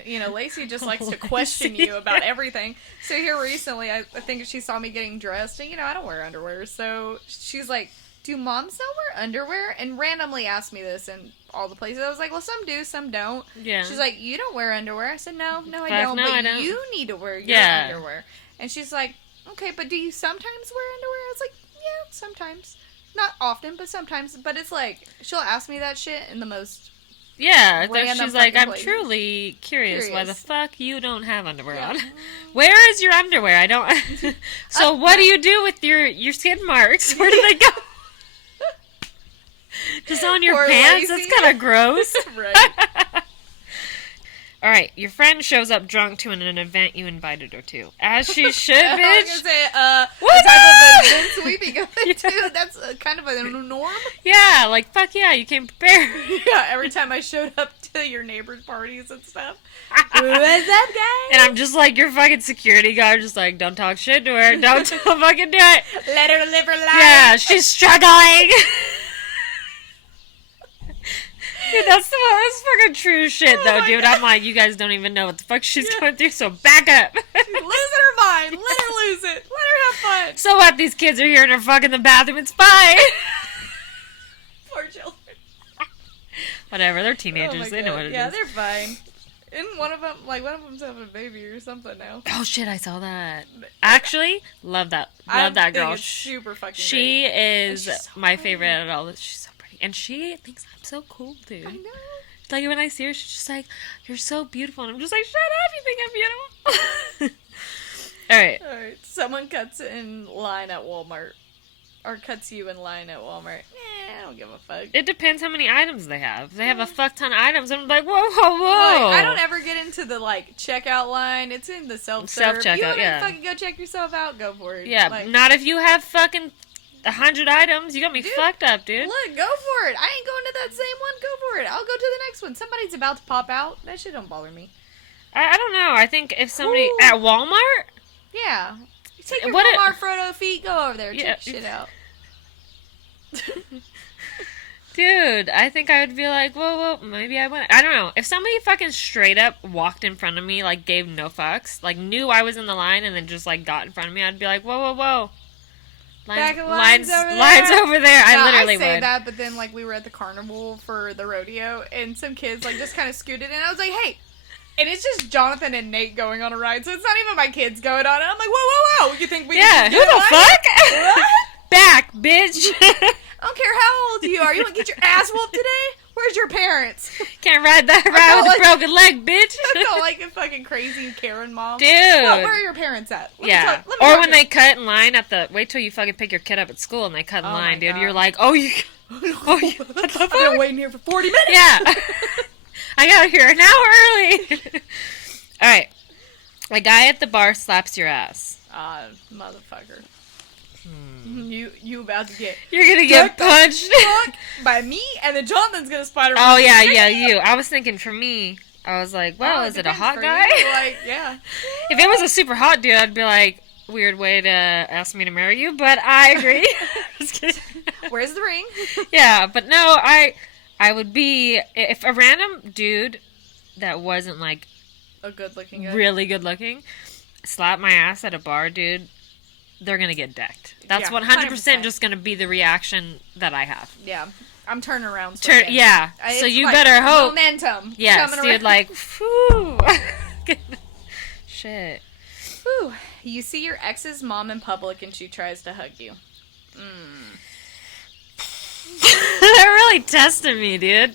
just likes to question you about everything. So here recently, I think she saw me getting dressed, and I don't wear underwear. So she's like, do moms not wear underwear? And randomly asked me this in all the places. I was like, well, some do, some don't. Yeah. She's like, you don't wear underwear. I said, no, I don't. No, but I don't. You need to wear your underwear. And she's like, okay, but do you sometimes wear underwear? I was like, yeah, sometimes. Not often, but sometimes. But it's like, she'll ask me that shit in the most... Yeah, random she's like, I'm places. truly curious why the fuck you don't have underwear on. Where is your underwear? I don't... So what do you do with your skid marks? Where do they go? Just on your pants? Lacey. That's kind of gross. Right. All right, your friend shows up drunk to an event you invited her to. As she should, bitch. I was gonna say, what type of events we be going to? That's kind of a norm. Yeah, like, fuck yeah, you came prepared. Yeah, every time I showed up to your neighbors' parties and stuff. What's up, guys? And I'm just like your fucking security guard, just like, don't talk shit to her. Don't fucking do it. Let her live her life. Yeah, she's struggling. Dude, that's fucking true shit, though, dude. God. I'm like, you guys don't even know what the fuck she's going through, so back up. She's losing her mind. Let her lose it. Let her have fun. So what? These kids are here and are fucking the bathroom. It's fine. Poor children. Whatever. They're teenagers. Oh they know what it is. Yeah, they're fine. And one of them's having a baby or something now. Oh shit! I saw that. Actually, love that. Love that girl. It's super fucking. She great. is so my pretty. favorite at all. She's so pretty, and she thinks I'm so cool, dude. I know. Like when I see her, she's just like, "You're so beautiful," and I'm just like, "Shut up! You think I'm beautiful?" All right. Someone cuts in line at Walmart. Or cuts you in line at Walmart. I don't give a fuck. It depends how many items they have. If they have a fuck ton of items, I'm like, whoa. I don't ever get into the, checkout line. It's in the self-serve. Self-checkout, you want yeah. to fucking go check yourself out? Go for it. Yeah, not if you have fucking 100 items. You got me fucked up, dude. Look, go for it. I ain't going to that same one. Go for it. I'll go to the next one. Somebody's about to pop out. That shit don't bother me. I don't know. I think if somebody... At Walmart? Yeah. Take your Walmart Frodo feet. Go over there. Check shit out. Dude, I think I would be like, whoa, maybe I wouldn't. I don't know. If somebody fucking straight up walked in front of me, gave no fucks, knew I was in the line and then just, got in front of me, I'd be like, whoa. Back of lines over there. Lines over there. I No, literally I say would. that, but then like we were at the carnival for the rodeo, and some kids like just kind of scooted in. I was like, hey. And it's just Jonathan and Nate going on a ride, so it's not even my kids going on it. I'm like, whoa, whoa, whoa! You think we? Yeah, can who the fuck? What? Back, bitch. I don't care how old you are. You want to get your ass whooped today? Where's your parents? Can't ride that ride with a broken leg, bitch. I felt like a fucking crazy Karen mom. Dude. Well, where are your parents at? Yeah. Or when they cut in line at the... Wait till you fucking pick your kid up at school and they cut in line, dude. God. You're like, oh, you... What the fuck? I've been waiting here for 40 minutes. Yeah. I got here an hour early. All right. A guy at the bar slaps your ass. Motherfucker. You about to get... You're gonna get punched. by me, and then Jonathan's gonna spider. Oh, yeah, you. I was thinking for me, I was like, well, is it a hot guy? Like, yeah. If it was a super hot dude, I'd be like, weird way to ask me to marry you, but I agree. Just kidding. Where's the ring? Yeah, but no, I would be... If a random dude that wasn't, like... A good-looking guy. Really good-looking slap my ass at a bar, dude, they're gonna get decked. That's 100% just gonna be the reaction that I have. Yeah. I'm turning around. Yeah. So you like better hope. Momentum. Yes, dude, around. like, whew. Shit. Whew. You see your ex's mom in public and she tries to hug you. They're really testing me, dude.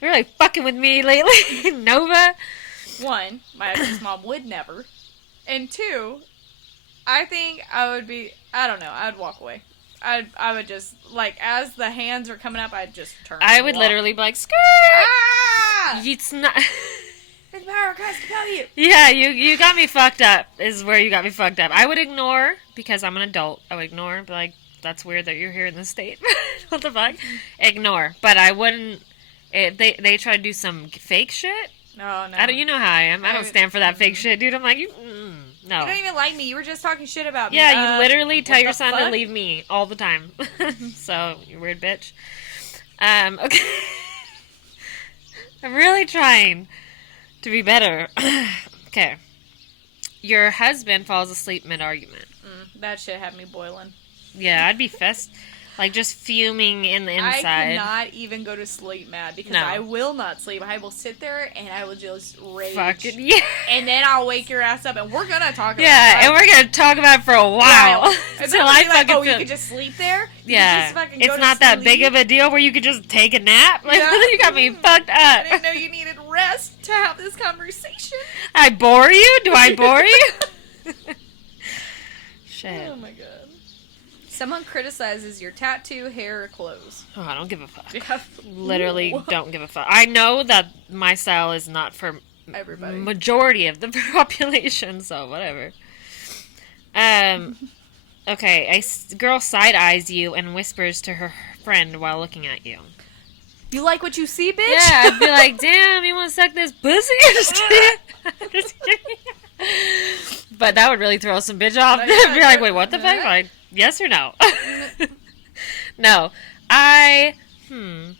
They're really fucking with me lately. Nova. One, my ex's mom would never. And two, I think I would be, I don't know, I would walk away. I would just, like, as the hands are coming up, I'd just turn. I would literally be like, skirt! Ah! It's not... It's power, guys, compel you! Yeah, you got me fucked up, is where you got me fucked up. I would ignore, because I'm an adult, I would ignore, be like, that's weird that you're here in the state. What the fuck? Ignore. But I wouldn't, they try to do some fake shit. No, no. You know how I am. I don't stand for that fake shit, dude. I'm like, no. You don't even like me. You were just talking shit about me. Yeah, you literally tell your son fuck? to leave me all the time. So, you weird bitch. Okay. I'm really trying to be better. Okay. Your husband falls asleep mid-argument. That shit had me boiling. Yeah, I'd be like just fuming in the inside. I cannot even go to sleep mad because I will not sleep. I will sit there and I will just rage. Fucking yeah. And then I'll wake your ass up and we're gonna talk about it. Yeah, and we're gonna talk about it for a while. Until I fucking you could just sleep there? Yeah. It's not that big of a deal where you could just take a nap. Like, you got me fucked up. I didn't know you needed rest to have this conversation. I bore you? Do I bore you? Shit. Oh my god. Someone criticizes your tattoo, hair, or clothes. Oh, I don't give a fuck. Yeah. Literally don't give a fuck. I know that my style is not for everybody. Majority of the population, so whatever. Okay, a girl side-eyes you and whispers to her friend while looking at you. You like what you see, bitch? Yeah, I'd be like, damn, you want to suck this pussy? Just kidding. Just kidding. But that would really throw some bitch off. I'd be like, wait, what the fuck? Like, yes or no? No. I would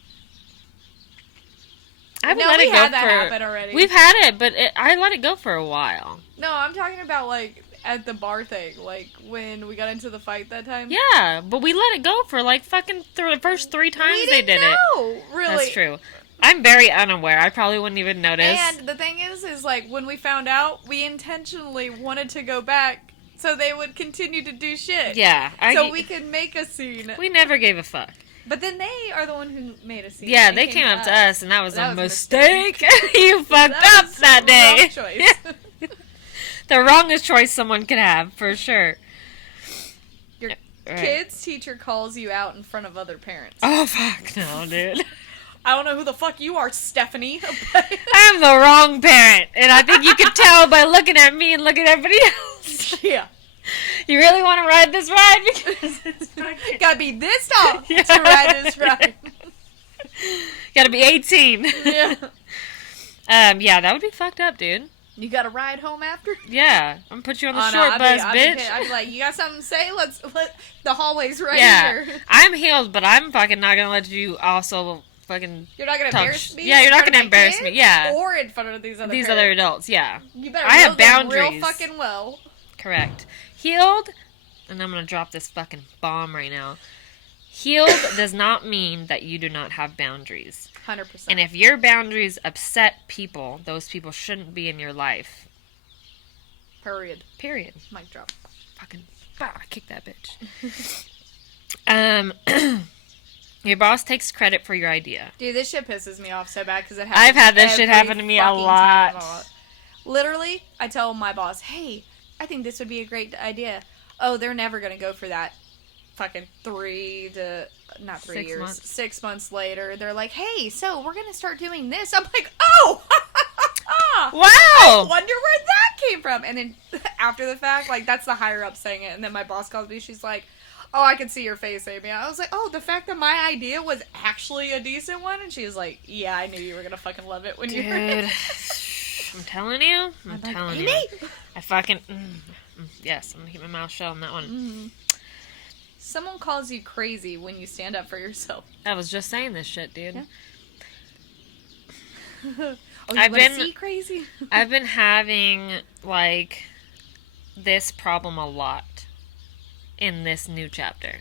let it go had that happen already. We've had it, but I let it go for a while. No, I'm talking about, like, at the bar thing. Like, when we got into the fight that time. Yeah, but we let it go for, like, fucking the first 3 times they did it. No, really. That's true. I'm very unaware. I probably wouldn't even notice. And the thing is like, when we found out, we intentionally wanted to go back so they would continue to do shit. Yeah. So we could make a scene. We never gave a fuck. But then they are the one who made a scene. Yeah, they came up to us, and that was a mistake. You fucked up that day. Wrong choice. Yeah. The wrongest choice someone could have, for sure. Your kid's teacher calls you out in front of other parents. Oh, fuck no, dude. I don't know who the fuck you are, Stephanie. I'm the wrong parent, and I think you can tell by looking at me and looking at everybody else. Yeah. You really want to ride this ride? Because it's gotta be this tall to ride this ride. Gotta be 18. Yeah. Yeah, that would be fucked up, dude. You gotta ride home after? Yeah. I'm gonna put you on the short bus, bitch. I'd be like, you got something to say? The hallway's right here. Yeah. I'm healed, but I'm fucking not gonna let you also fucking... You're not gonna embarrass me? Yeah, you're not gonna embarrass me, yeah. Or in front of these other adults, yeah. You better I have boundaries. real fucking well. Correct. Healed, and I'm going to drop this fucking bomb right now. Healed does not mean that you do not have boundaries. 100%. And if your boundaries upset people, those people shouldn't be in your life. Period. Mic drop. Fucking kick that bitch. Your boss takes credit for your idea. Dude, this shit pisses me off so bad because it happens. I've had this shit happen to me a lot. Literally, I tell my boss, hey, I think this would be a great idea. Oh, they're never going to go for that. Fucking 6 months later, they're like, hey, so we're going to start doing this. I'm like, oh! Wow! I wonder where that came from. And then after the fact, like, that's the higher up saying it. And then my boss calls me, she's like, oh, I can see your face, Aymee. I was like, oh, the fact that my idea was actually a decent one? And she was like, yeah, I knew you were going to fucking love it when you heard it. I'm telling you. I'm telling you. Aymee! I fucking... yes, I'm going to keep my mouth shut on that one. Mm-hmm. Someone calls you crazy when you stand up for yourself. I was just saying this shit, dude. Yeah. Oh, you want to see crazy? I've been having, like, this problem a lot in this new chapter.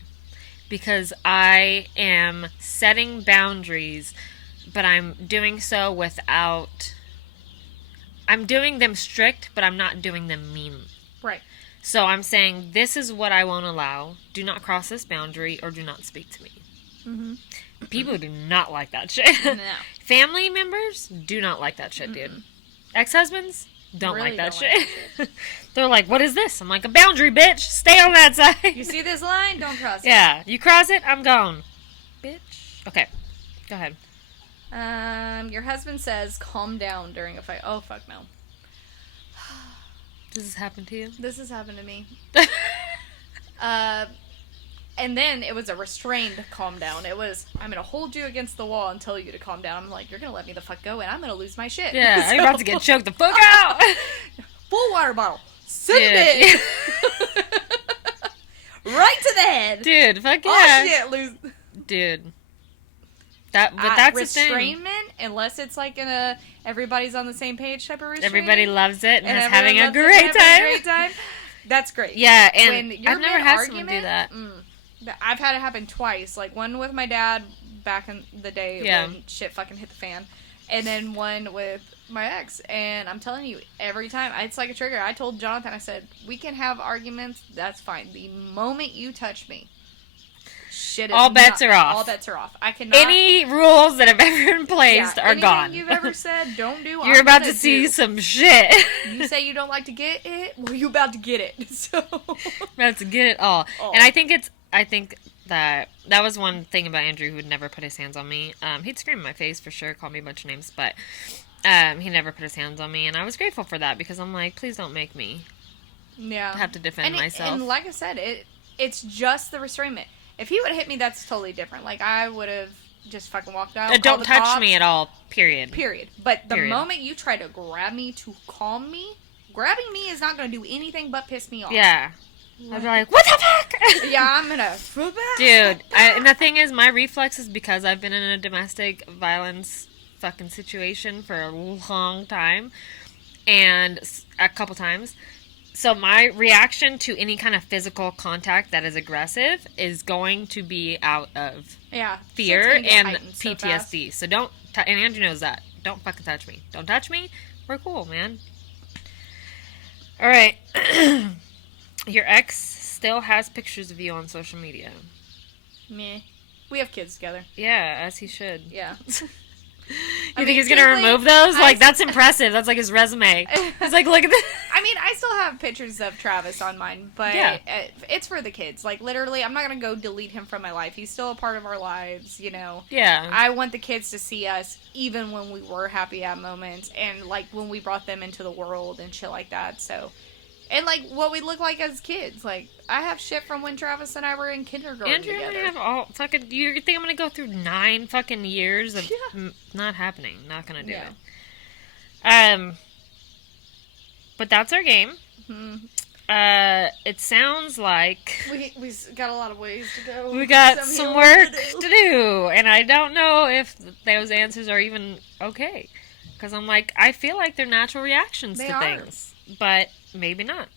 Because I am setting boundaries, but I'm doing so without... I'm doing them strict, but I'm not doing them mean. Right. So I'm saying, this is what I won't allow. Do not cross this boundary, or do not speak to me. Mm-hmm. People do not like that shit. No. Family members do not like that shit, dude. Ex-husbands don't really like that don't shit. Like that shit. They're like, what is this? I'm like, a boundary, bitch. Stay on that side. You see this line? Don't cross it. Yeah. You cross it, I'm gone. Bitch. Okay. Go ahead. Your husband says, calm down during a fight. Oh, fuck no. Does this happen to you? This has happened to me. And then it was a restrained calm down. It was, I'm going to hold you against the wall and tell you to calm down. I'm like, you're going to let me the fuck go and I'm going to lose my shit. Yeah, I'm about to get choked the fuck out. Full water bottle. Send it. Right to the head. Dude, fuck yeah. Oh shit, lose. Dude. That's the thing. Restrainment, unless it's like in a everybody's on the same page type of restraint. Everybody loves it and is everyone having a loves it great and having a time. great time. That's great. Yeah, and when you're I've never had someone do that. I've had it happen twice. Like one with my dad back in the day when shit fucking hit the fan. And then one with my ex. And I'm telling you, every time, it's like a trigger. I told Jonathan, I said, we can have arguments, that's fine. The moment you touch me, shit is all bets are off. All bets are off. I cannot... Any rules that have ever been placed are gone. Anything you've ever said, don't do. You're about to see some shit. You say you don't like to get it, well, you about to get it. So about to get it all. And I think that was one thing about Andrew, who would never put his hands on me. He'd scream in my face for sure, call me a bunch of names, but he never put his hands on me, and I was grateful for that because I'm like, please don't make me have to defend myself. And like I said, it's just the restrainment. If he would have hit me, that's totally different. Like, I would have just fucking walked out. Don't touch me at all, period. But the moment you try to grab me to calm me, grabbing me is not going to do anything but piss me off. Yeah. I'd be like, what the fuck? Yeah, I'm going to... Dude, and the thing is, my reflex is because I've been in a domestic violence fucking situation for a long time, and a couple times. So my reaction to any kind of physical contact that is aggressive is going to be out of fear and PTSD. So don't, and Andrew knows that. Don't fucking touch me. Don't touch me. We're cool, man. All right. Your ex still has pictures of you on social media. Meh. We have kids together. Yeah, as he should. Yeah. You think he's going to remove those? Like, that's impressive. That's like his resume. He's like, look at this. I mean, I still have pictures of Travis on mine, but it's for the kids. Like, literally, I'm not going to go delete him from my life. He's still a part of our lives, you know? Yeah. I want the kids to see us even when we were happy at moments and, like, when we brought them into the world and shit like that, so... And, like, what we look like as kids. Like, I have shit from when Travis and I were in kindergarten Andrew together. and I have all fucking... You think I'm going to go through 9 fucking years of... Not happening. Not going to do it. But that's our game. Mm-hmm. It sounds like... We got a lot of ways to go. We got some work to do. And I don't know if those answers are even okay. Because I'm like, I feel like they're natural reactions to things. But... maybe not.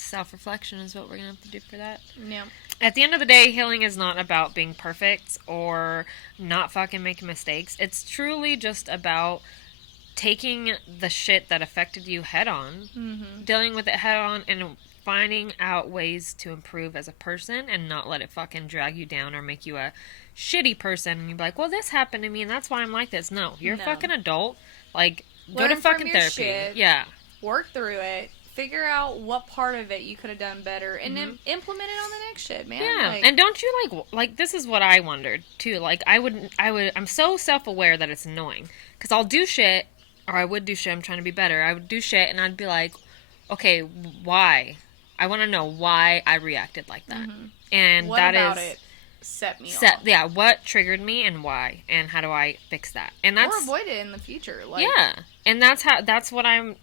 self-reflection is what we're going to have to do for that. Yeah. At the end of the day, healing is not about being perfect or not fucking making mistakes. It's truly just about taking the shit that affected you head on, dealing with it head on, and finding out ways to improve as a person and not let it fucking drag you down or make you a shitty person. And you're like, well, this happened to me and that's why I'm like this. No, you're a fucking adult. Like, go to fucking therapy. Shit, yeah. Work through it. Figure out what part of it you could have done better, and then implement it on the next shit, man. Yeah, like, and don't you like this is what I wondered too. Like I'm so self-aware that it's annoying because I'll do shit, or I would do shit. I'm trying to be better. I would do shit, and I'd be like, okay, why? I want to know why I reacted like that, and what that about is it set me off? Yeah, what triggered me and why, and how do I fix that? And that's or avoid it in the future. Like, yeah. And that's what I'm,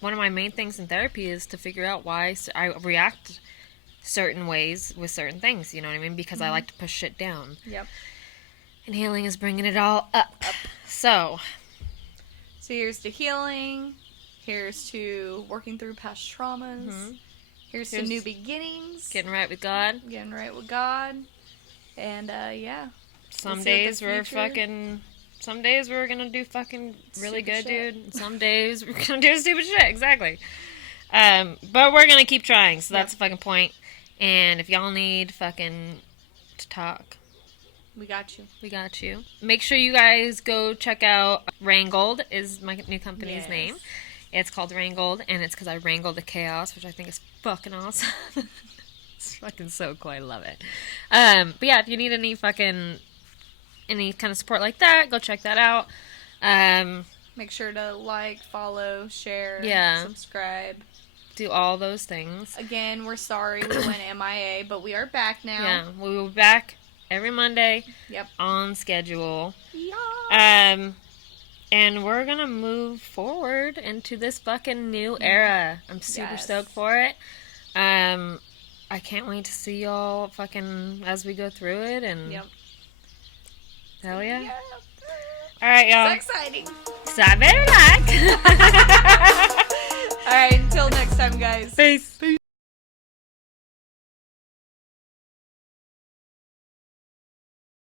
one of my main things in therapy is to figure out why I react certain ways with certain things, you know what I mean? Because I like to push shit down. Yep. And healing is bringing it all up. So here's to healing. Here's to working through past traumas. Here's to new beginnings. Getting right with God. Getting right with God. And, yeah. Some days we're gonna do fucking really good, dude. And some days we're gonna do stupid shit. Exactly. But we're gonna keep trying. So that's the fucking point. And if y'all need fucking to talk, we got you. We got you. Make sure you guys go check out Wrangled is my new company's name. It's called Wrangled, and it's because I wrangle the chaos, which I think is fucking awesome. It's fucking so cool. I love it. But yeah, if you need any kind of support like that, go check that out. Make sure to like, follow, share, subscribe. Do all those things. Again, we're sorry we went MIA, but we are back now. Yeah, we will be back every Monday. Yep. On schedule. Yeah. And we're gonna move forward into this fucking new era. I'm super stoked for it. I can't wait to see y'all fucking as we go through it, and hell yeah. Alright, y'all. So exciting. So I better luck. Alright, until next time, guys. Peace.